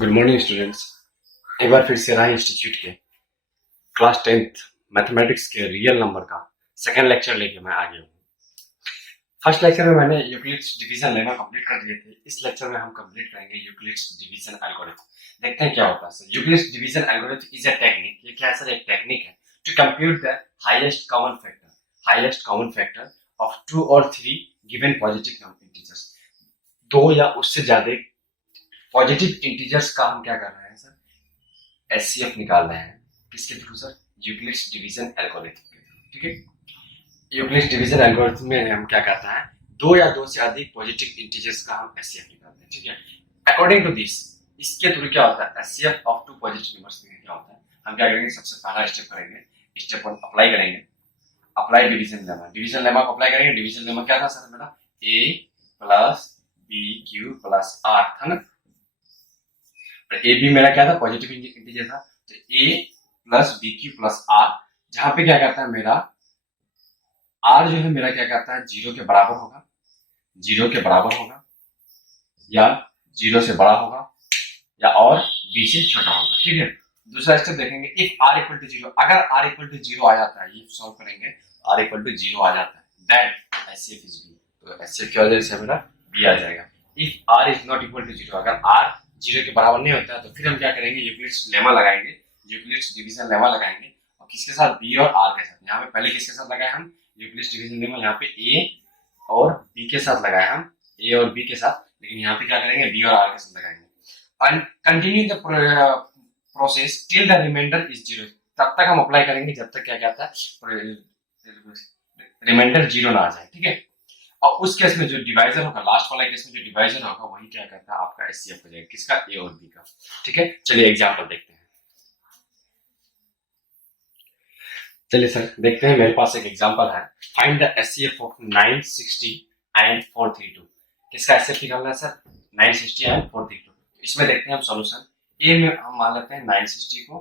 Good morning students. एक बार फिर से राय इंस्टीट्यूट के क्लास 10th मैथमेटिक्स के रियल नंबर का सेकंड लेक्चर लेके मैं आ गया हूँ। फर्स्ट लेक्चर में मैंने यूक्लिड्स डिवीजन लेना कंप्लीट कर दिए थे। इस लेक्चर में हम कंप्लीट करेंगे यूक्लिड्स डिवीजन एल्गोरिथम। देखते हैं क्या होता है sir. Euclid's division algorithm is a technique. ये क्या है सर? एक टेक्निक है to compute the highest common factor of 2 और 3 गिवन पॉजिटिव इंटीजर्स। दो या उससे ज्यादा पॉजिटिव इंटीजर्स का हम क्या कर रहे हैं सर? एचसीएफ निकाल रहे हैं। किसके through sir? Euclid's division algorithm के थ्रू। ठीक है, यूक्लिड्स डिवीजन एल्गोरिथम में हम क्या करता है, दो या दो से अधिक पॉजिटिव इंटीजर्स का हम एचसीएफ निकालते हैं। ठीक है, अकॉर्डिंग टू दिस इसके थ्रू क्या होता है? HCF of two positive numbers में क्या होता है, हम क्या करेंगे? सबसे पहला स्टेप करेंगे, स्टेप 1 अप्लाई करेंगे। Apply division lemma, division lemma को अप्लाई करेंगे। डिवीजन लेमा क्या था सर मेरा? A plus B Q plus R था ना। ए बी मेरा क्या था? पॉजिटिव इंटीजर था। तो A plus B Q plus R, जहां पे क्या कहता है मेरा आर जो है मेरा क्या कहता है? जीरो के बराबर होगा, जीरो के बराबर होगा या जीरो से बड़ा होगा या और बी से छोटा होगा। ठीक है, दूसरा स्टेप देखेंगे, if R equal to zero. अगर आर इक्वल टू जीरो आ जाता है, ये सॉल्व करेंगे, आर इक्वल टू जीरो आ जाता है, देन एचसीएफ इज बी। तो एचसीएफ क्या हो जाएगा मेरा? बी आ जाएगा। If R is not equal to zero, अगर आर जीरो के बराबर नहीं होता है तो फिर हम क्या करेंगे? यूक्लिड्स लेमा लगाएंगे, यूक्लिड्स डिवीजन लेमा लगाएंगे। और किसके साथ? बी और आर के साथ। यहाँ पे पहले किसके साथ लगाए हम? यूक्लिड्स डिवीजन लेमा यहाँ पे ए और बी के साथ लगाए हम, ए और बी के साथ। लेकिन यहाँ पे क्या करेंगे? बी और आर के साथ लगाएंगे। And continue the process till the remainder is zero. तब तक हम अप्लाई करेंगे जब तक क्या कहता है रिमाइंडर जीरो ना आ जाए। ठीक है, और उस केस में जो डिवाइजर होगा, लास्ट वाला केस में जो डिवाइजर होगा वही क्या कहता है? आपका एचसीएफ हो जाएगा। किसका? ए और बी का। ठीक है, चलिए एग्जांपल देखते हैं। चलिए सर देखते हैं, मेरे पास एक एग्जांपल है। Find the HCF of 960 and 432। किसका एचसीएफ निकालना है सर? 960 एंड 432। इसमें देखते हैं हम सॉल्यूशन। ए में हम मान लेते हैं 960 को,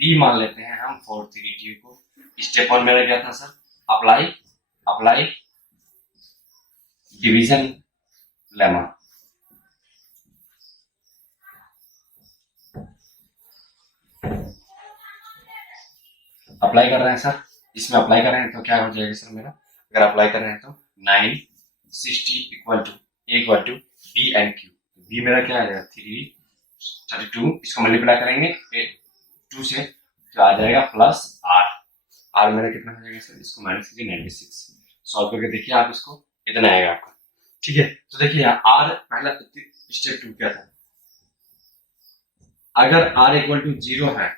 बी मान लेते हैं हम 432 को। स्टेप 1 मेरा क्या था sir? Apply division lemma. Apply कर रहे हैं सर, इसमें अप्लाई कर रहे हैं तो क्या हो जाएगा सर मेरा? अगर अप्लाई कर रहे हैं तो 960 equal to B and Q. B मेरा क्या आ जाएगा? 332। इसको मल्टीप्लाई करेंगे 2 से तो आ जाएगा प्लस आर। आर मेरा कितना हो जाएगा सर? इसको माइनस कीजिए 96। सॉल्व करके देखिए आप, इसको इतना आएगा आपका। ठीक है, तो देखिए आर पहला स्टेप 2 क्या था? अगर आर इक्वल टू जीरो है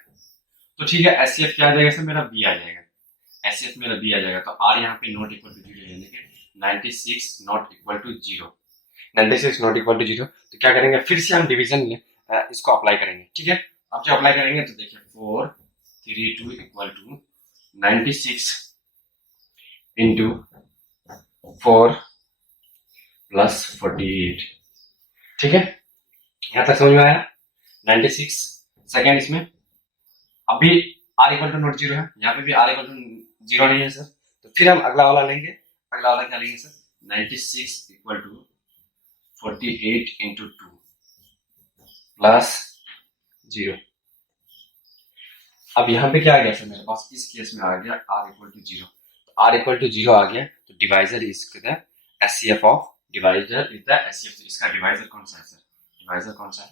तो ठीक है, एचसीएफ क्या आ जाएगा सर मेरा? बी आ जाएगा। एचसीएफ मेरा बी आ जाएगा। तो आर यहाँ पे नॉट इक्वल टू जीरो, यानी कि 96 not equal to zero. 96 not equal to zero, तो क्या करेंगे? फिर से हम डिवीजन इसको अप्लाई करेंगे। ठीक है, अब जो अप्लाई करेंगे तो देखिए 432 इक्वल टू 96 इंटू 4 प्लस 48। ठीक है, यहां तक समझ में आया? 96 सेकेंड इसमें। अभी R equal to not zero है, यहाँ पे भी आर इक्वल टू जीरो नहीं है सर। तो फिर हम अगला वाला लेंगे। अगला वाला क्या लेंगे sir? 96 equal to 48 into 2 plus zero. अब यहाँ पे क्या आ गया सर मेरे पास? इस केस में आ गया आर इक्वल टू जीरो। तो आर इक्वल टू जीरो आ गया तो divisor is the HCF of divisor is the HCF. इसका डिवाइजर कौन सा है सर? डिवाइजर कौन सा है?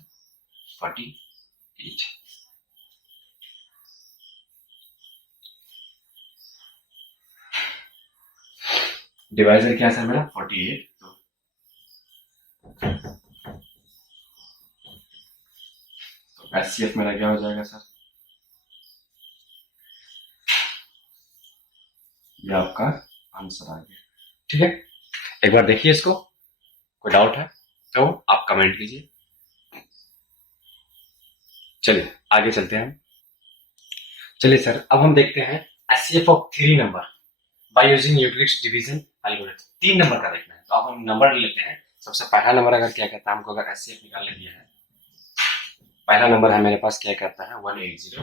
48। डिवाइजर क्या है मेरा? 48। तो एचसीएफ मेरा क्या हो जाएगा सर? ये आपका आंसर आ गया। ठीक है, एक बार देखिए इसको, कोई डाउट है तो आप कमेंट कीजिए। चलिए आगे चलते हैं। चलिए सर, अब हम देखते हैं HCF of 3 number by using Euclid's division algorithm. 3 number का देखना है, तो अब हम नंबर लेते हैं। सबसे पहला नंबर अगर क्या कहता है हमको, अगर एचसीएफ निकालने दिया है, पहला नंबर है मेरे पास क्या कहता है? 180।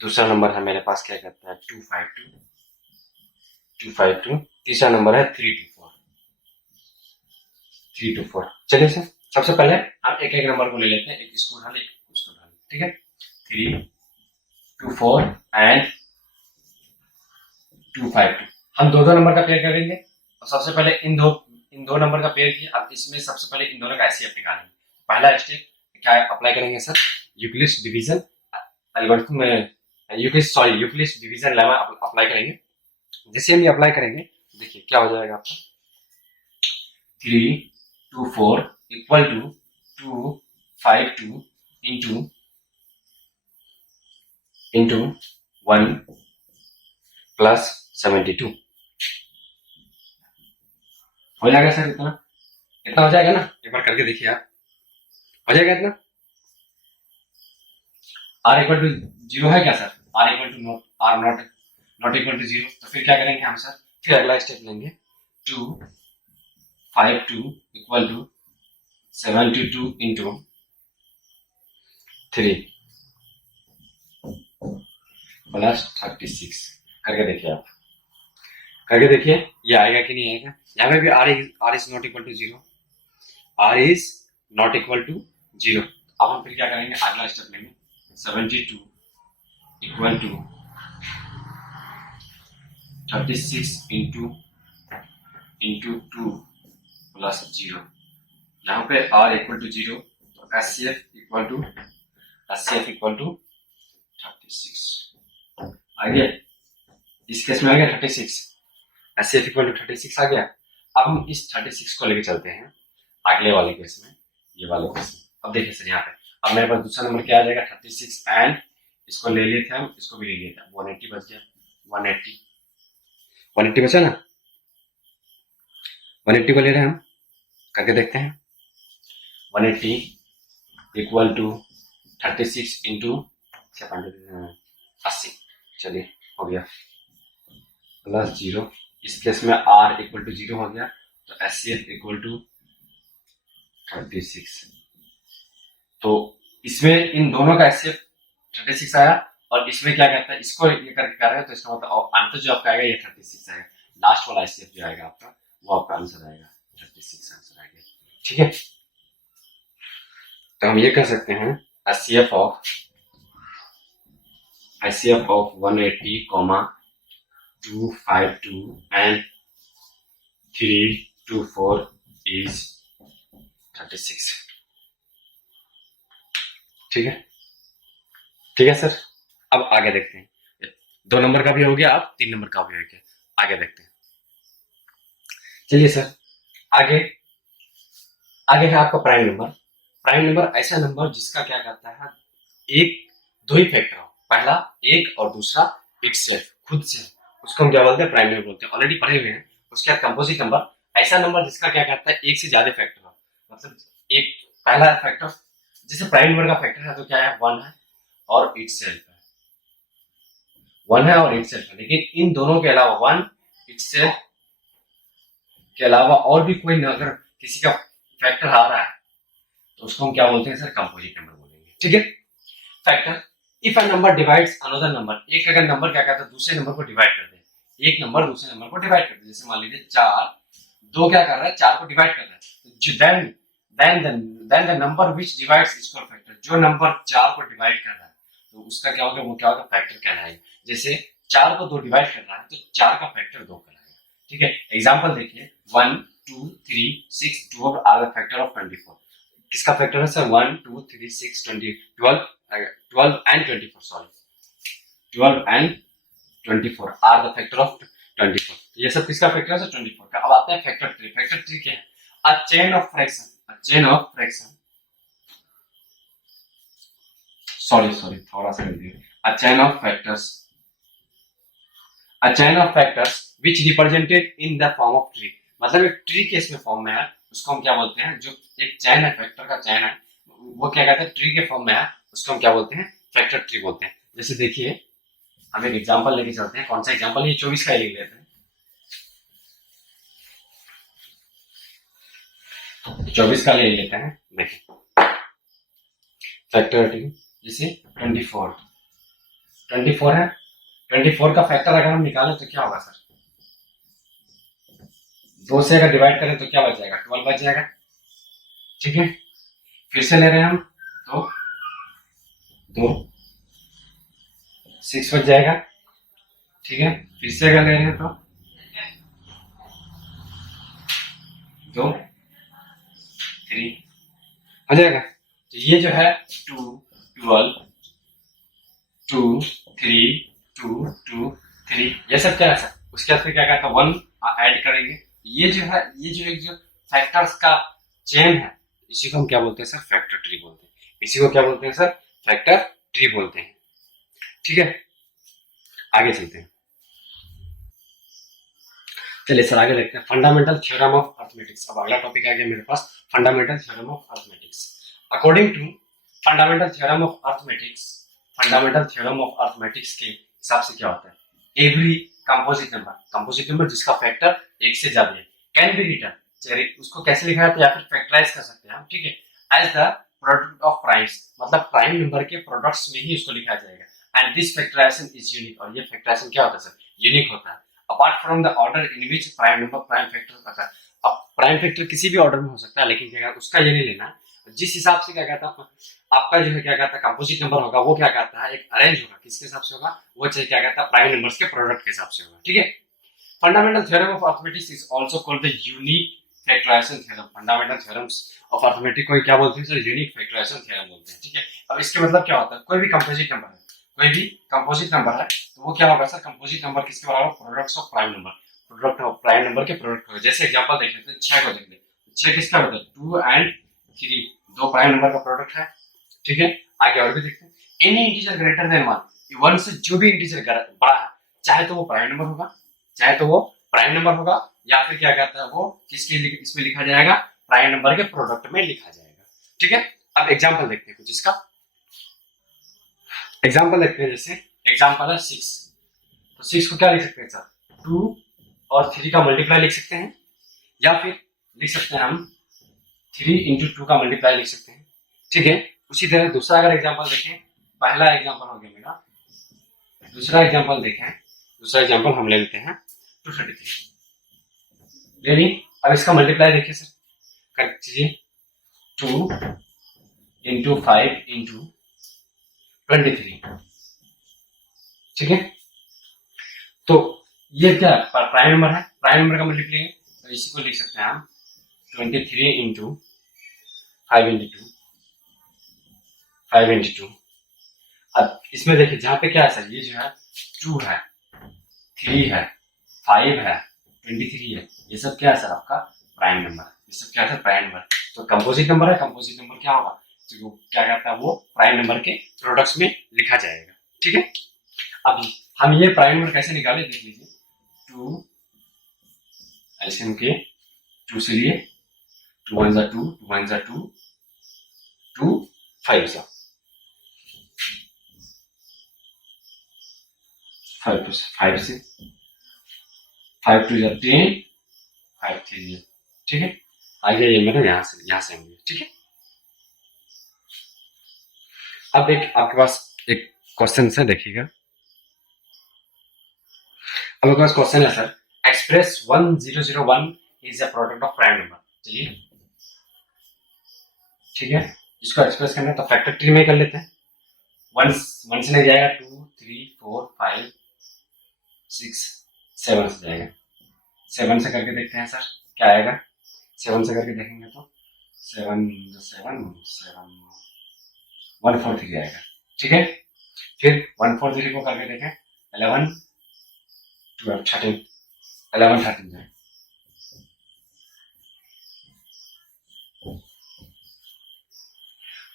दूसरा नंबर है मेरे पास क्या कहता है? 252। तीसरा नंबर है 324। चलिए सर, सबसे पहले हम एक एक नंबर को ले लेते हैं, एक इसको उठा ले, एक उसको उठा ले, ठीक है। 3 2 4 एंड 2 5 2। हम दो दो नंबर का पेयर करेंगे और सबसे पहले इन दो नंबर का पेयर किया। अब इसमें सबसे पहले इन दोनों का एचसीएफ निकालेंगे। पहला स्टेप क्या अप्लाई करेंगे सर? यूक्लिड्स डिवीजन एल्गोरिथम में यूक्लिड्स डिवीजन लेमा अप्लाई करेंगे। जैसे हम ये अप्लाई करेंगे, देखिए क्या हो जाएगा आपका। 3 2 4 इक्वल टू 2 5 2 इंटू 1 प्लस 72 हो जाएगा सर। इतना इतना हो जाएगा ना? एक बार करके देखिए आप, हो जाएगा इतना। आर इक्वल टू 0 है क्या sir? R equal to not equal to 0। तो फिर क्या करेंगे हम सर? फिर अगला स्टेप लेंगे। 2 5 2 इक्वल टू 72 इंटू 3 प्लस 36 करके देखिए आप, करके देखिए ये आएगा कि नहीं आएगा। यहाँ पे भी R is not equal to 0, R is not equal to 0। अब हम फिर क्या करेंगे? अगला स्टेप लेंगे। 72 इक्वल टू 36 इंटू 2 प्लस 0। यहाँ पे आर इक्वल टू 0, तो एचसीएफ इक्वल टू 36 आ गया। इस केस में आ गया 36, एचसीएफ इक्वल टू 36 आ गया। अब हम इस 36 को लेके चलते हैं अगले वाले केस में, ये वाले केस में। अब देखिए सर यहाँ पे अब मेरे पास दूसरा नंबर क्या आ जाएगा? 36 एंड इसको ले लिए थे हम, इसको भी ले लिए थे, 180 बच गया। 180 बचा ना? 180 को ले रहे हैं हम, करके देखते हैं। 180 इक्वल टू 36 इंटू 80, चलिए हो गया, प्लस 0। इस केस में आर इक्वल टू 0 हो गया, तो एचसीएफ इक्वल टू 36। तो इसमें इन दोनों का एचसीएफ 36 आया, और इसमें क्या कहता है, इसको ये करके कर रहे हैं, तो इसका मतलब आंसर जो आपका आएगा ये 36 आएगा। लास्ट वाला एचसीएफ जो आएगा आपका, वो आपका आंसर आएगा 36 आंसर आएगा, ठीक है। तो हम ये कह सकते हैं एचसीएफ ऑफ 180, 252 एंड 324 इज 36, ठीक है। ठीक है सर, अब आगे देखते हैं। 2 नंबर का भी हो गया, अब 3 नंबर का भी हो गया, आगे देखते हैं। चलिए सर आगे है आपका प्राइम नंबर। प्राइम नंबर ऐसा नंबर जिसका क्या करता है, दो ही फैक्टर हो, पहला एक और दूसरा इटसेल्फ, खुद से, उसको हम क्या बोलते हैं? प्राइम नंबर बोलते हैं। ऑलरेडी पढ़े हुए हैं। उसके बाद कंपोजिट नंबर, ऐसा नंबर जिसका क्या करता है, एक से ज्यादा फैक्टर हो, मतलब एक पहला फैक्टर, जैसे प्राइम नंबर का फैक्टर है तो क्या है? 1 है और इटसेल्फ है, 1 है और इटसेल्फ है। लेकिन इन दोनों के अलावा 1 इटसेल्फ के अलावा और भी कोई अगर किसी का फैक्टर आ रहा है तो उसको हम क्या बोलते हैं सर? कंपोजिट नंबर बोलेंगे, ठीक है। Factor, if a number divides another number, एक अगर नंबर क्या करता है, दूसरे नंबर को डिवाइड कर दे, एक नंबर दूसरे नंबर को डिवाइड कर दे। जैसे मान लीजिए 4, 2 क्या कर रहा है? 4 को डिवाइड कर रहा है, then the number which divides equal factor, जो नंबर 4 को डिवाइड कर रहा है तो उसका क्या होगा? वो क्या होगा? फैक्टर कहलाएगा। जैसे 4 को 2 डिवाइड कर रहा है तो 4 का फैक्टर 2 कहलाएगा, ठीक है। एग्जांपल देखिए, 1 2 3 6 12 आर द फैक्टर ऑफ 24। किसका फैक्टर है sir? 1 2 3 6 12 and 24, sorry 12 and 24 are the factor of 24। ये सब किसका फैक्टर है सर? 24 का। अब आता है फैक्टर ट्री। फैक्टर ट्री क्या है? A chain of fraction, sorry थोड़ा सा a chain of factors which represented in the form of tree. मतलब एक ट्री के इसमें फॉर्म में है, उसको हम क्या बोलते हैं? जो एक चैन है, फैक्टर का चैन है, वो क्या कहते हैं? ट्री के फॉर्म में है, उसको हम क्या बोलते हैं? फैक्टर ट्री बोलते हैं। जैसे देखिए हम एक एग्जांपल लेके चलते हैं। कौन सा एग्जांपल? ये 24 का ले लेते हैं। 24 का ले लेते हैं। देखिए फैक्टर ट्री, जैसे 24 है, 24 का फैक्टर अगर हम निकालें तो क्या होगा सर? 2 से अगर डिवाइड करें तो क्या बच जाएगा? 12 बच जाएगा, ठीक है। फिर से ले रहे हैं हम तो 6 बच जाएगा, ठीक है। फिर से अगर ले रहे हैं तो 3 हो जाएगा। तो ये जो है 2 12 2 3 2 2 3 ये सब क्या है सर, उसके बाद फिर क्या कहता है 1 ऐड करेंगे। ये जो है, ये जो एक जो फैक्टर्स का चेन है, इसी को हम क्या बोलते हैं सर, फैक्टर ट्री बोलते हैं। इसी को क्या बोलते हैं सर, फैक्टर ट्री बोलते हैं, ठीक है। आगे चलते हैं, चलिए सर आगे देखते हैं फंडामेंटल थ्योरम ऑफ अर्थमेटिक्स। अब अगला टॉपिक आ गया मेरे पास, fundamental theorem of arithmetics. According to fundamental theorem of arithmetics, fundamental theorem of arithmetics के हिसाब से क्या होता है, एवरी कंपोजिट नंबर जिसका फैक्टर एक से ज्यादा है कैन बी रिटर्न, उसको कैसे लिखा जाता है या फिर फैक्टराइज कर सकते हैं हम, ठीक है, as the product of primes, मतलब प्राइम नंबर के प्रोडक्ट्स में ही उसको लिखा जाएगा। And this factorisation is unique, और ये फैक्टराइजेशन क्या होता है सर, यूनिक होता है। Apart from the order in which prime number prime factor आता है। अब प्राइम फैक्टर किसी भी ऑर्डर में हो सकता है, लेकिन क्या उसका ये नहीं लेना, जिस हिसाब से क्या कहता है आपका जो है क्या कहता है कंपोजिट नंबर होगा, वो क्या कहता है एक अरेंज होगा, किसके हिसाब से होगा, वो चाहिए क्या कहता है प्राइम नंबर्स के प्रोडक्ट के हिसाब से होगा, ठीक है। Fundamental theorem of arithmetics is also called the unique factorisation theorem. Fundamental theorems of arithmetics को क्या बोलते हैं सर, यूनिक फैक्टराइजेशन थ्योरम बोलते हैं, ठीक है। अब इसके मतलब क्या होता है, कोई भी कंपोजिट नंबर है, कोई भी कंपोजिट नंबर है, तो वो क्या होगा सर, कंपोजिट नंबर किसके बराबर, products of prime number, product of prime number के प्रोडक्ट होगा। जैसे एग्जांपल देख लेते हैं, 6 को देख लेते, 6 किसका होता है, 2 एंड 3, दो प्राइम नंबर का प्रोडक्ट है, ठीक है। आगे और भी देखते हैं, एनी इंटीजर ग्रेटर देन 1 से जो भी इंटीजर बड़ा है, चाहे तो वो प्राइम नंबर होगा, चाहे तो वो प्राइम नंबर होगा, या फिर क्या कहता है वो किसके इसमें लिखा जाएगा, प्राइम नंबर के प्रोडक्ट में लिखा जाएगा, ठीक है। अब एग्जांपल देखते हैं कुछ इसका, एग्जांपल देखते हैं। जैसे एग्जांपल है 6, तो 6 को क्या लिख सकते हैं सर, 2 और 3 का मल्टीप्लाई लिख सकते हैं, या फिर लिख सकते हैं हम 3 इंटू 2 का मल्टीप्लाई लिख सकते हैं, ठीक है। उसी तरह दूसरा अगर एग्जांपल देखें, पहला एग्जांपल हो गया मेरा, दूसरा एग्जांपल देखें, दूसरा एग्जांपल हम ले लेते हैं 233 ले ली। अब इसका मल्टीप्लाई देखिए सर, कर दीजिए 2 इंटू 5 इंटू 23, ठीक है। तो ये क्या प्राइम नंबर है, प्राइम नंबर का मल्टीप्लाई है, तो इसी को लिख सकते हैं हम 23 इंटू 5 इंटू 2, 5 इंटू 2। अब इसमें देखिए जहां पे क्या है सर, ये जो है 2 है, 3 है, 5 है, 23 है, ये सब क्या है सर आपका प्राइम नंबर, ये सब क्या है सर प्राइम नंबर। तो कंपोजिट नंबर है, कंपोजिट नंबर क्या होगा, तो क्या कहता है वो प्राइम नंबर के प्रोडक्ट्स में लिखा जाएगा, ठीक है। अब हम ये प्राइम नंबर कैसे निकाले देख लीजिए, 2 एलसीएम के 2 से लिए, 2 1 2, 2 1 2, 2 5 5 5 से 5 2 10, 5 3, ठीक है। आगे ये मेरा यहाँ से होंगे, ठीक है। अब एक आपके पास एक क्वेश्चन है, देखिएगा। अब आपके पास क्वेश्चन है sir, express 1001 is a product of prime number. चलिए ठीक है, इसको एक्सप्रेस करना है तो फैक्टर ट्री में कर लेते हैं। 1 से नहीं जाएगा, 2 3 4 5 6 7 से जाएगा, 7 से करके देखते हैं सर क्या आएगा। 7 से करके देखेंगे तो 7 7 7 143 आएगा, ठीक है। फिर 143 को करके देखें, 11 12 13 11 13 जाए,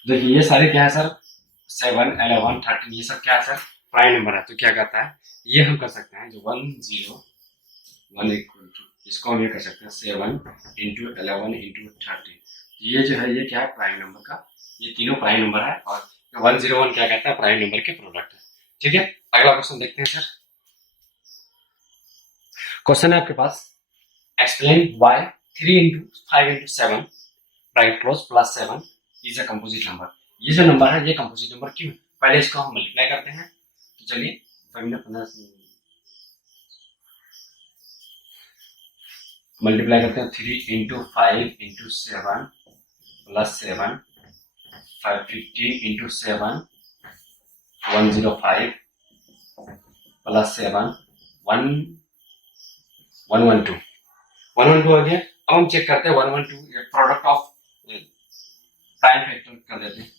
देखिए ये सारे क्या है सर, 7 11 13 ये सब क्या है सर प्राइम नंबर है। तो क्या कहता है, ये हम कर सकते हैं जो 101 इक्वल टू, इसको हम ये कर सकते हैं 7 इंटू 11 इंटू 13, ये जो है ये क्या है प्राइम नंबर का, ये तीनों प्राइम नंबर है, और 101 क्या कहता है प्राइम नंबर के प्रोडक्ट है, ठीक है। अगला क्वेश्चन देखते हैं सर। क्वेश्चन है आपके पास, explain why 3 into 5 into 7 prime close plus 7 is a composite number. ये जो नंबर है ये कंपोजिट नंबर क्यों है, पहले इसको हम मल्टीप्लाई करते हैं। तो चलिए मल्टीप्लाई करते हैं, 3 into 5 into 7 plus 7 550 into 7 105 plus 7 1 112 112 आ गया। अब हम चेक करते हैं 112 प्रोडक्ट ऑफ प्राइम फैक्टर कर देते हैं।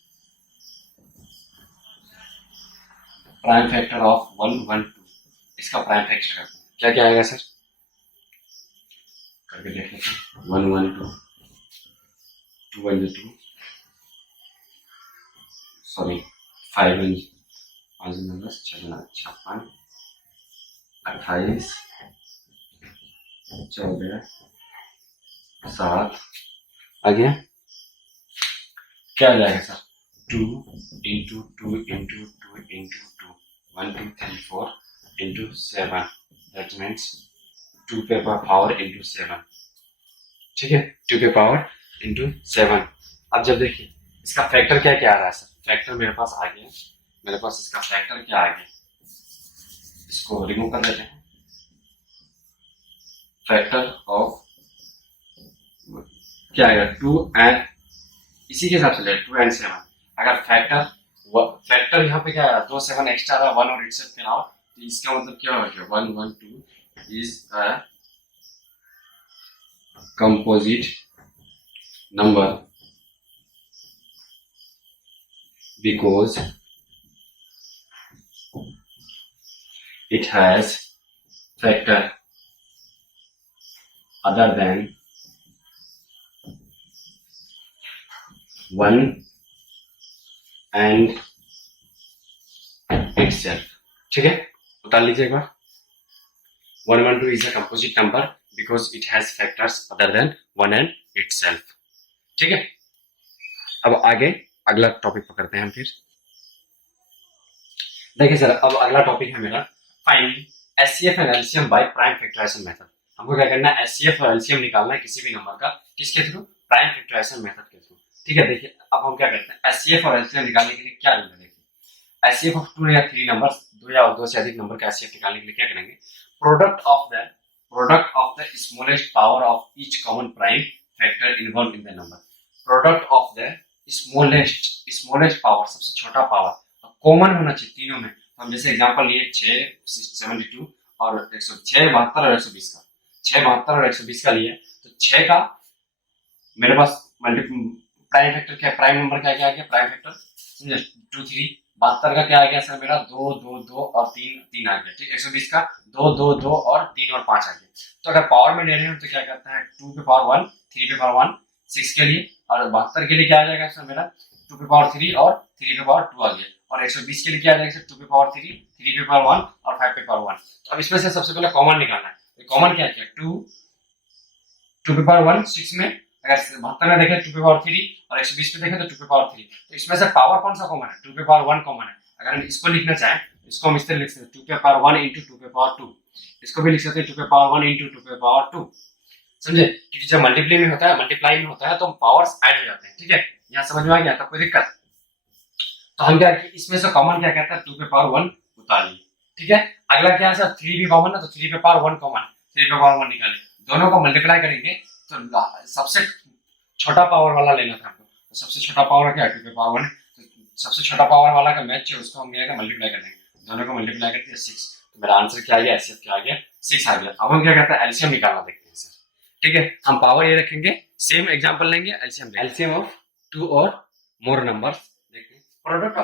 प्राइम फैक्टर ऑफ 112 इसका प्राइम फैक्टर करते हैं, क्या क्या आएगा सर करके देख लेते हैं। 112 2 1 2 सॉरी 5 1 5 10 6 56 28 14 7 आ गया। क्या आ जाएगा sir 2 into 2 into 2 into 2 1 2 3 4 into 7 that means 2 पे पावर into 7 ठीक है 2 पे पावर into 7। अब जब देखिए इसका फैक्टर क्या क्या आ रहा है सर फैक्टर मेरे पास आ गया मेरे पास इसका फैक्टर क्या आ गया इसको रिमूव कर देते हैं। फैक्टर ऑफ क्या आएगा 2 एंड इसी के हिसाब से ले 2 एंड 7 अगर फैक्टर यहाँ पे क्या है 2 7 एक्स्ट्रा रहा 1 और इटसेल्फ के अलावा तो इसका मतलब क्या हो गया 1 1 2 is a composite number because it has factor other than 1 and itself ठीक है उतार लीजिए एक बार 112 is a composite number because it has factors other than 1 and itself ठीक है। अब आगे अगला टॉपिक पकड़ते हैं हम फिर देखिए सर अब अगला टॉपिक है मेरा find HCF and LCM by prime factorisation method. हमको क्या करना है एचसीएफ और एलसीएम निकालना है किसी भी नंबर का किसके थ्रू प्राइम फैक्टराइजेशन मेथड के थ्रू ठीक है। देखिए अब हम क्या करते हैं एचसीएफ और एलसीएम निकालने के लिए क्या करेंगे देखिए एचसीएफ ऑफ 2 या 3 नंबर 2 या 2 से अधिक नंबर का एचसीएफ निकालने के लिए क्या करेंगे product of the smallest power of each common prime factor involve in the number product of the smallest power सबसे छोटा पावर कॉमन होना चाहिए तीनों में। हम जैसे एग्जांपल लिए 6 और 106 72 और 120 का 6 72 और 120 का लिए तो 6 का मेरे पास प्राइम फैक्टर क्या प्राइम नंबर क्या क्या आ गया प्राइम फैक्टर समझे 2 3 72 का क्या आ गया सर मेरा 2 2 2 और 3 3 आ गया ठीक 120 का 2 2 2 और 3 और 5 आ गया। तो अगर पावर में ले रहे हैं तो क्या करता है 2 पे पावर 1 3 पे पावर 1 6 के लिए और 72 के लिए क्या आ जाएगा सर मेरा 2 पे पावर 3 और 3 पे पावर 2 आ गया और 120 के लिए क्या आ जाएगा सर 2 पे पावर 3 3 पे पावर 1 और 5 पे पावर 1। तो अब इसमें से सबसे पहले कॉमन निकालना है कॉमन क्या क्या 2 पे पावर 1 6 में अगर 72 में देखें 2 पे पावर 3 और 120 पे देखें तो 2 पे पावर 3 तो इसमें से पावर कौन सा कॉमन है 2 पे पावर 1 कॉमन है। अगर हम इसको लिखना चाहें इसको हम इस तरह लिख सकते हैं 2 पे पावर 1 into 2 पे पावर 2 इसको भी लिख सकते हैं 2 पे पावर 1 into 2 पे पावर 2 समझे क्योंकि जब मल्टीप्लाई में होता है तो पावर्स ऐड हो जाते हैं ठीक है। यहाँ समझ में आ गया तो कोई दिक्कत तो हम क्या इसमें से कॉमन क्या कहता है 2 पे पावर 1 उतार लिए ठीक है। अगला क्या है सर 3 भी कॉमन है तो 3 पे पावर 1 कॉमन 3 पे पावर 1 निकाले दोनों को मल्टीप्लाई करेंगे तो सबसे छोटा पावर वाला लेना था हमको तो सबसे छोटा पावर क्या है 2 पे पावर 1 तो सबसे छोटा पावर वाला का मैच है उसको हम क्या मल्टीप्लाई कर देंगे दोनों को मल्टीप्लाई करके 6 तो मेरा आंसर क्या आ गया एचसीएफ क्या आ गया 6 आ गया। अब हम क्या करते हैं एलसीएम निकालना देखते हैं सर ठीक है। हम पावर ये रखेंगे सेम एग्जांपल लेंगे एलसीएम ऑफ 2 और मोर नंबर्स देखते हैं product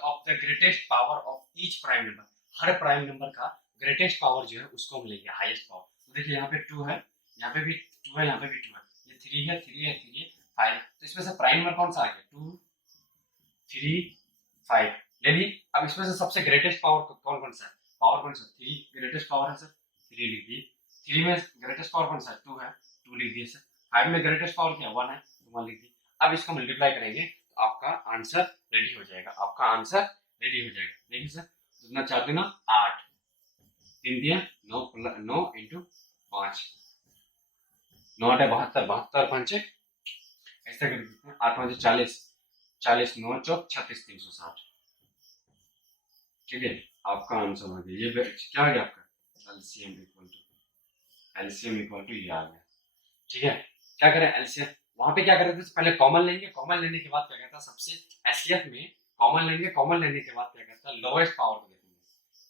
of the greatest power of each prime number her prime number का ग्रेटेस्ट पावर जो है उसको हम लेंगे हाईएस्ट पावर। तो देखिए यहाँ पे 2 है यहाँ पे भी 2 है यहाँ पे भी 2 है ये 3 है 3 है 3 है 5 तो इसमें से प्राइम नंबर कौन सा आ गया 2 3 5 ले लिए। अब इसमें से सबसे ग्रेटेस्ट पावर कौन कौन सा है पावर कौन सा 3 ग्रेटेस्ट पावर है सर 3 लिख दिए 3 में ग्रेटेस्ट पावर कौन सा है 2 है 2 लिख दिए सर 5 में ग्रेटेस्ट पावर क्या 1 है तो 1 लिख दिए। अब इसको मल्टीप्लाई करेंगे तो आपका आंसर रेडी हो जाएगा देखिए सर जितना 4 दूना 8 3 दिया 9 into 5 9 है 72 5 ऐसा कर देते हैं 8 5 40 40 9 चौक 36 360 ठीक है। आपका आंसर आ गया ये क्या आ गया आपका एलसीएम इक्वल टू ये आ गया ठीक है। क्या करें एलसीएम वहां पे क्या करते थे, पहले कॉमन लेंगे, कॉमन लेने के बाद क्या करता सबसे एससीएफ में कॉमन लेंगे, कॉमन लेने के बाद क्या करता लोएस्ट पावर को देखेंगे।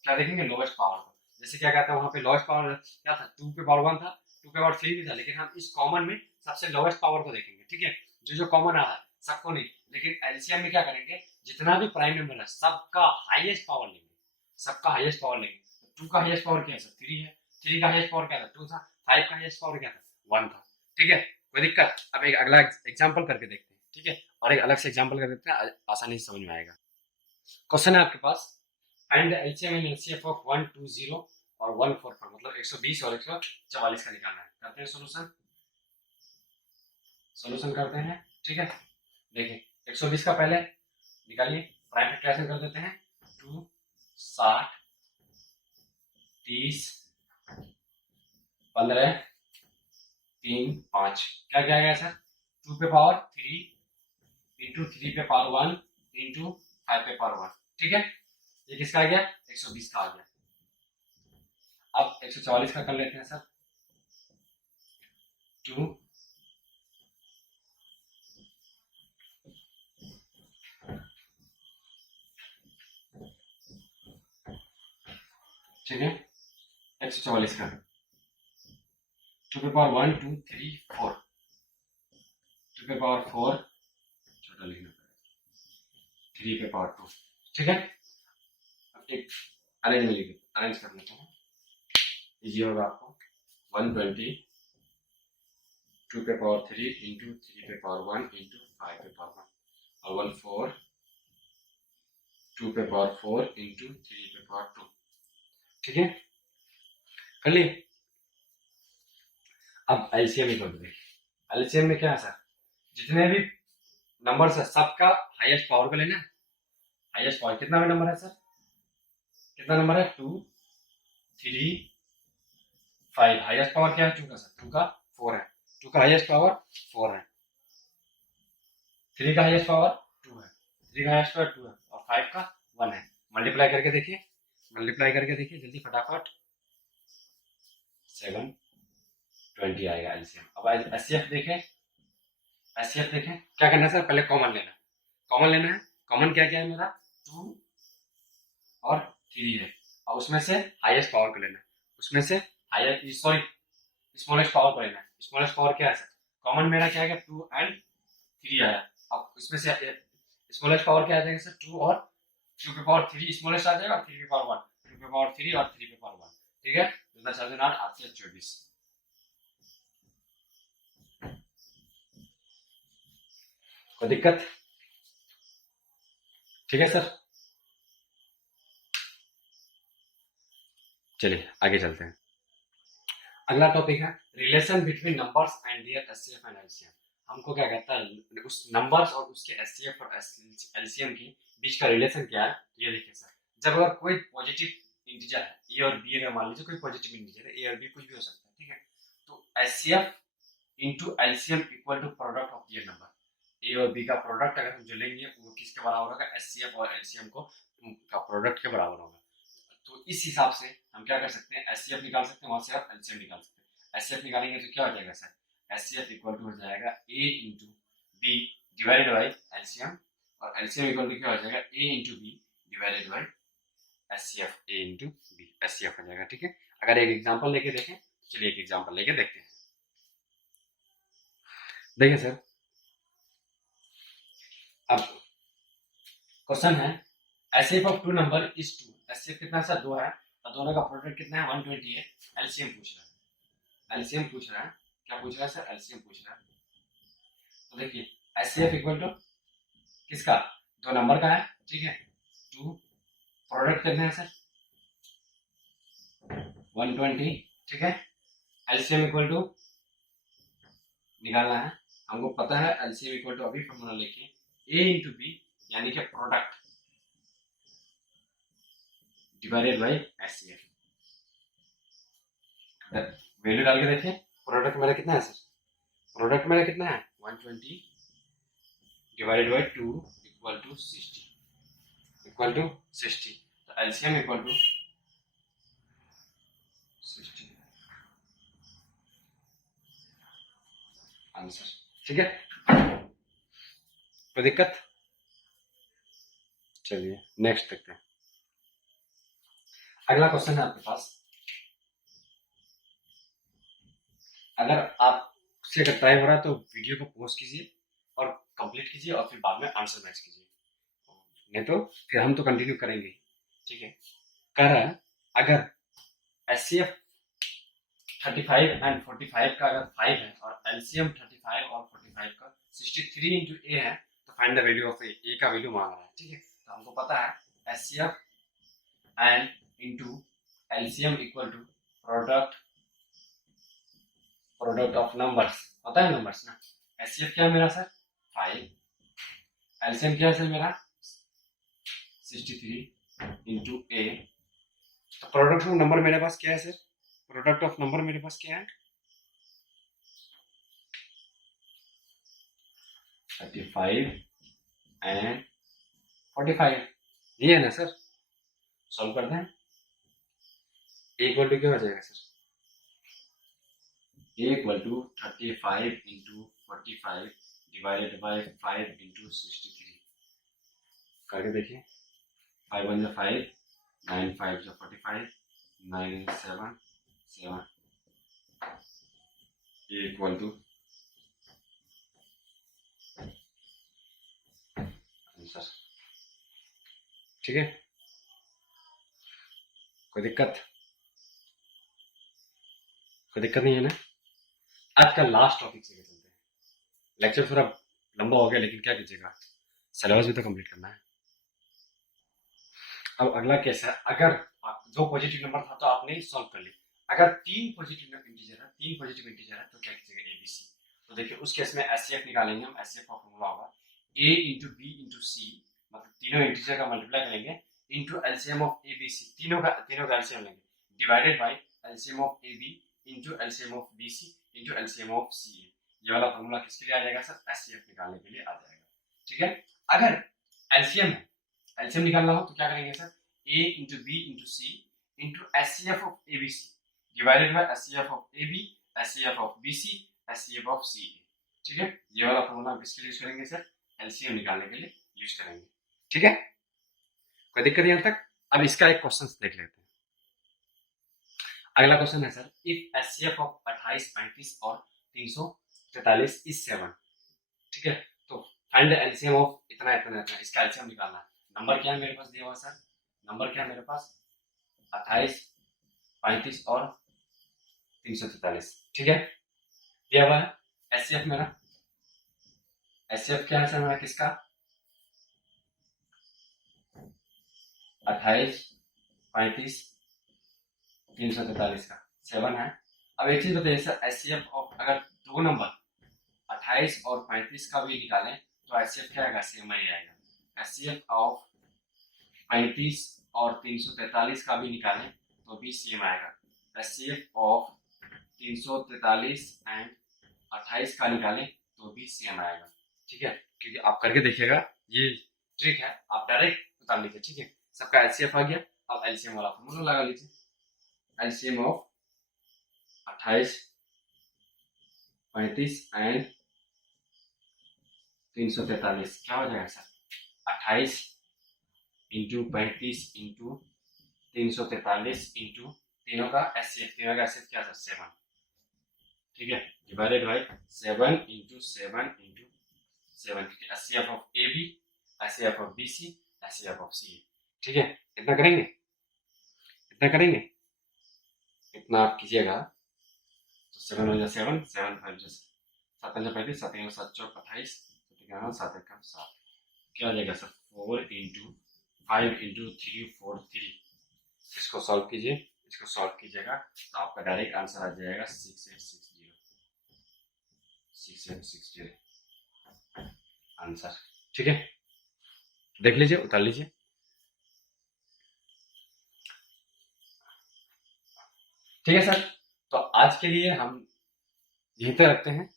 क्या देखेंगे, लोएस्ट पावर को। जैसे क्या कहता है वहां पे लोएस्ट पावर क्या था, 2 पे पावर 1 था, 2 पे पावर 3 भी था, लेकिन हम इस कॉमन में सबसे लोएस्ट पावर को देखेंगे। ठीक है, जो जो कॉमन आ रहा है सबको नहीं, लेकिन एलसीएम में क्या करेंगे, जितना भी प्राइम नंबर है सबका हाईएस्ट पावर लेंगे, सबका हाईएस्ट पावर लेंगे। तो 2 का हाईएस्ट पावर क्या है सर, 3 है, 3 का हाईएस्ट पावर क्या था, 2 था, 5 का हाईएस्ट पावर क्या था, 1 था। ठीक है, कोई दिक्कत। अब एक अगला एग्जाम्पल करके देखते हैं। ठीक है, और एक अलग से एग्जाम्पल कर देते हैं, आसानी से समझ में आएगा। क्वेश्चन है आपके पास, find the LCM and HCF of 120 और 144, मतलब 120 और 144 का निकालना है। करते हैं सोल्यूशन, सोल्यूशन करते हैं। ठीक है, देखिए 120 का पहले निकालिए, प्राइम फैक्टराइजेशन कर देते हैं। 2 60 30 15 3 5, क्या क्या आएगा सर, 2 पे पावर 3 इंटू 3 पे पावर 1 इंटू 5 पे पावर 1। ठीक है, ये किसका आ गया, 120 का आ गया। अब 144 का कर लेते हैं सर। 2 ठीक है, 144 का 2 पे पावर 1 2 3 4, 2 पे पावर 4 छोटा लिखना पड़ेगा, 3 पे पावर 2। ठीक है, अब एक अरेंज में लिखिए, अरेंज कर लेते हैं, इजी होगा आपको। 120 2 पे पावर 3 इंटू 3 पे पावर 1 इंटू 5 पे पावर 1, और 14 2 पे पावर 4 इंटू 3 पे पावर 2। ठीक है, कर लिए। अब एलसीएम इक्वल टू देखिए, एलसीएम में क्या है सर, जितने भी नंबर है सबका हाईएस्ट पावर को लेना है। हाईएस्ट पावर कितना नंबर है सर, कितना नंबर है, 2 3 5, हाईएस्ट पावर क्या है 2 का सर, 2 का 4 है, 2 का हाईएस्ट पावर 4 है, 3 का हाईएस्ट पावर 2 है, 3 का हाईएस्ट पावर 2 है, और 5 का 1 है। मल्टीप्लाई करके देखिए, मल्टीप्लाई करके देखिए जल्दी फटाफट, 720 आएगा एलसीएम। अब एचसीएफ देखें, एचसीएफ देखें क्या करना है सर, पहले कॉमन लेना है, कॉमन लेना है। कॉमन क्या क्या है मेरा, 2 और 3 है, और उसमें से हाईएस्ट पावर को लेना है, उसमें से हाईएस्ट सॉरी स्मॉलेस्ट पावर को लेना है। स्मॉलेस्ट पावर क्या है सर, कॉमन मेरा क्या है 2 एंड 3 आया। अब उसमें से स्मॉलेस्ट पावर क्या आ जाएगा सर, 2 और 2 पे पावर 3 स्मॉलेस्ट आ जाएगा, और 3 पे पावर 1, 2 पे पावर 3 और 3 पे पावर 1। ठीक है, 2008 8 से 24, कोई दिक्कत। ठीक है सर, चलिए आगे चलते हैं। अगला टॉपिक है relation between numbers and their HCF and LCM. हमको क्या कहता है, उस नंबर्स और उसके एचसीएफ और एलसीएम के बीच का रिलेशन क्या है। ये देखिए सर, जब अगर कोई पॉजिटिव इंटीजर है, ए और बी, अगर मान लीजिए कोई पॉजिटिव इंटीजर है, ए और बी कुछ भी हो सकता है, ठीक है, तो HCF into LCM equal to product of their number. A और बी का प्रोडक्ट अगर हम जो लेंगे वो किसके बराबर होगा, एचसीएफ और एलसीएम को का प्रोडक्ट के बराबर होगा। तो इस हिसाब से हम क्या कर सकते हैं, एचसीएफ निकाल सकते हैं, वहां से आप एलसीएम निकाल सकते हैं। एचसीएफ निकालेंगे तो क्या हो जाएगा सर, एचसीएफ इक्वल टू हो जाएगा A into B divided by LCM, और एलसीएम इक्वल टू क्या हो जाएगा, A into B divided by HCF, A into B HCF हो जाएगा। ठीक है, अगर एक एग्जांपल लेके देखें, चलिए एक एग्जांपल लेके देखते हैं। देखिए सर, अब क्वेश्चन है HCF of two number is 2। HCF कितना सर, 2 है, और दोनों का प्रोडक्ट कितना है, 120 है। एलसीएम पूछ रहा है, एलसीएम पूछ रहा है, क्या पूछ रहा है सर, एलसीएम पूछ रहा है। तो देखिए एचसीएफ इक्वल टू किसका, 2 नंबर का है, ठीक है, 2 प्रोडक्ट कितना है सर, 120, ठीक है। एलसीएम इक्वल टू निकालना है, हमको पता है एलसीएम इक्वल टू, अभी फॉर्मूला लिखिए, ए इंटू बी यानी कि product divided by HCF. Value डाल के देखिए, प्रोडक्ट मेरा कितना है सर, प्रोडक्ट मेरा कितना है 120 divided by 2 equal to 60, equal to 60। तो एलसीएम इक्वल टू 60 आंसर। ठीक है, कोई दिक्कत? चलिए नेक्स्ट देखते हैं। अगला क्वेश्चन है आपके पास, अगर आपसे अगर ट्राई हो रहा है तो वीडियो को पॉज कीजिए और कंप्लीट कीजिए और फिर बाद में आंसर मैच कीजिए, नहीं तो फिर हम तो कंटिन्यू करेंगे, ठीक है। कह रहा है अगर एचसीएफ 35 एंड 45 का अगर 5 है और एलसीएम 35 और 45 का 63 इंटू ए है तो फाइंड द वैल्यू ऑफ ए का वैल्यू मांग रहा है, ठीक है। तो हमको पता है HCF and into LCM equal to product of numbers, होता है नंबर्स ना। एचसीएफ क्या है मेरा सर 5, एलसीएम क्या है सर मेरा 63 इंटू ए। तो प्रोडक्ट ऑफ नंबर मेरे पास क्या है सर, प्रोडक्ट ऑफ नंबर मेरे पास क्या है 35 एंड 45, ये है ना सर। सॉल्व कर दें, इक्वल टू क्या हो जाएगा sir, equal to 35 into 45 divided by 5 into 63, करके देखिए 5 1 5, 9 5 45, 9 7 7 इक्वल टू आंसर, ठीक है। कोई दिक्कत नहीं है ना। आज का लास्ट टॉपिक से चलते हैं, लेक्चर थोड़ा लंबा हो गया लेकिन क्या कीजिएगा, सिलेबस भी तो कंप्लीट करना है। अब अगला केस है, अगर दो पॉजिटिव नंबर था तो आपने सॉल्व कर ली, अगर तीन पॉजिटिव इंटीजर है तो क्या कीजिएगा एबीसी। तो देखिए उस केस में एचसीएफ निकालेंगे हम, एचसीएफ का फॉर्मूला होगा ए इंटू बी इंटू सी, मतलब तीनों इंटीजर का मल्टीप्लाई करेंगे इंटू एलसीएम ऑफ एबीसी, तीनों का एलसीएम लेंगे divided by LCM of AB into LCM of BC into LCM of C. ये वाला फॉर्मूला किसके लिए आ जाएगा सर, एचसीएफ निकालने के लिए आ जाएगा, ठीक है। अगर एलसीएम है, एलसीएम निकालना हो तो क्या करेंगे sir, a into B into C into HCF of ABC divided by HCF of AB, HCF of BC, HCF of C, ठीक है। ये वाला फॉर्मूला हम किसके लिए यूज करेंगे सर, एलसीएम निकालने के लिए यूज करेंगे, ठीक है। कोई दिक्कत यहाँ तक? अब इसका एक क्वेश्चन देख लेते हैं। अगला क्वेश्चन है सर, इफ एचसीएफ ऑफ 28 35 और 343 इज 7, ठीक है। तो फाइंड द एलसीएम ऑफ इतना इतना इतना, इसका एलसीएम निकालना है। नंबर क्या है मेरे पास दिया हुआ सर, नंबर क्या है मेरे पास 28 35 और 343, ठीक है, दिया हुआ है। एचसीएफ मेरा, एचसीएफ क्या है सर मेरा किसका 28 35 343 का 7 है। अब एक चीज बताइए सर, एचसीएफ ऑफ अगर दो नंबर 28 और 35 का भी निकालें तो एचसीएफ क्या आएगा, सेम ही आएगा। एचसीएफ ऑफ 35 और 343 का भी निकालें तो भी सेम आएगा। एचसीएफ ऑफ 343 एंड 28 का निकालें तो भी सेम आएगा, ठीक है। क्योंकि आप करके देखिएगा, ये ट्रिक है, आप डायरेक्ट उतार लीजिए, ठीक है। सबका एचसीएफ आ गया, अब एलसीएम वाला फॉर्मूला लगा लीजिए। एलसीएम ऑफ 28 35 एंड 343 क्या हो जाएगा सर, 28 इंटू 35 इंटू 343 इंटू तीनों का एचसीएफ क्या सर 7, ठीक है, divided by 7 into 7 into 7, HCF of AB, HCF of BC, HCF of C, ठीक है। इतना करेंगे, इतना आप कीजिएगा तो 7 हो जाए 7 7 5 7 5 35 7 7 चौक 28 7 1 7, क्या आ जाएगा सर 4 इंटू 5 इंटू 3 4 3। इसको सॉल्व कीजिए, इसको सॉल्व कीजिएगा तो आपका डायरेक्ट आंसर आ जाएगा 6860 आंसर, ठीक है। देख लीजिए, उतार लीजिए। ठीक है सर, तो आज के लिए हम यहीं पे रखते हैं,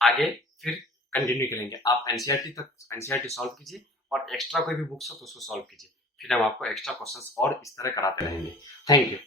आगे फिर कंटिन्यू करेंगे। आप एनसीईआरटी तक एनसीईआरटी सॉल्व कीजिए और एक्स्ट्रा कोई भी बुक्स हो तो उसको सॉल्व कीजिए, फिर हम आपको एक्स्ट्रा क्वेश्चंस और इस तरह कराते रहेंगे। Thank you.